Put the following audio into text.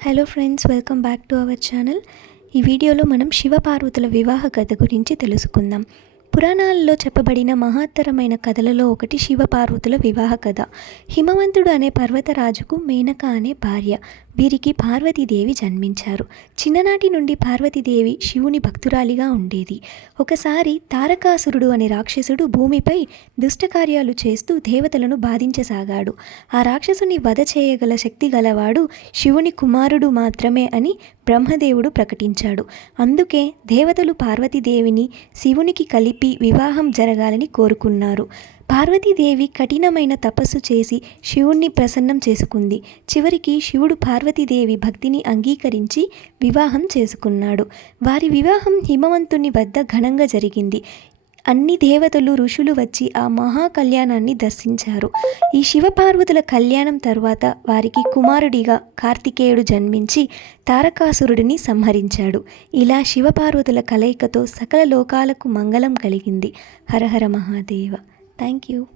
Hello friends, welcome back to our channel. ఈ వీడియోలో మనం శివపార్వతుల వివాహ కథ గురించి తెలుసుకుందాం. పురాణాలలో చెప్పబడిన మహత్తరమైన కథలలో ఒకటి శివపార్వతుల వివాహ కథ. హిమవంతుడు అనే పర్వతరాజుకు మేనక అనే భార్య. వీరికి పార్వతీదేవి జన్మించారు. చిన్ననాటి నుండి పార్వతీదేవి శివుని భక్తురాలిగా ఉండేది. ఒకసారి తారకాసురుడు అనే రాక్షసుడు భూమిపై దుష్టకార్యాలు చేస్తూ దేవతలను బాధించసాగాడు. ఆ రాక్షసుని వధ చేయగల శక్తి గలవాడు శివుని కుమారుడు మాత్రమే అని బ్రహ్మదేవుడు ప్రకటించాడు. అందుకే దేవతలు పార్వతీదేవిని శివునికి కలిపి వివాహం జరగాలని కోరుకున్నారు. పార్వతీదేవి కఠినమైన తపస్సు చేసి శివుణ్ణి ప్రసన్నం చేసుకుంది. చివరికి శివుడు పార్వతీదేవి భక్తిని అంగీకరించి వివాహం చేసుకున్నాడు. వారి వివాహం హిమవంతుని వద్ద ఘనంగా జరిగింది. అన్ని దేవతలు ఋషులు వచ్చి ఆ మహా కళ్యాణాన్ని దర్శించారు. ఈ శివపార్వతుల కళ్యాణం తర్వాత వారికి కుమారుడిగా కార్తికేయుడు జన్మించి తారకాసురుడిని సంహరించాడు. ఇలా శివపార్వతుల కలయికతో సకల లోకాలకు మంగళం కలిగింది. హరహర మహాదేవ. Thank you.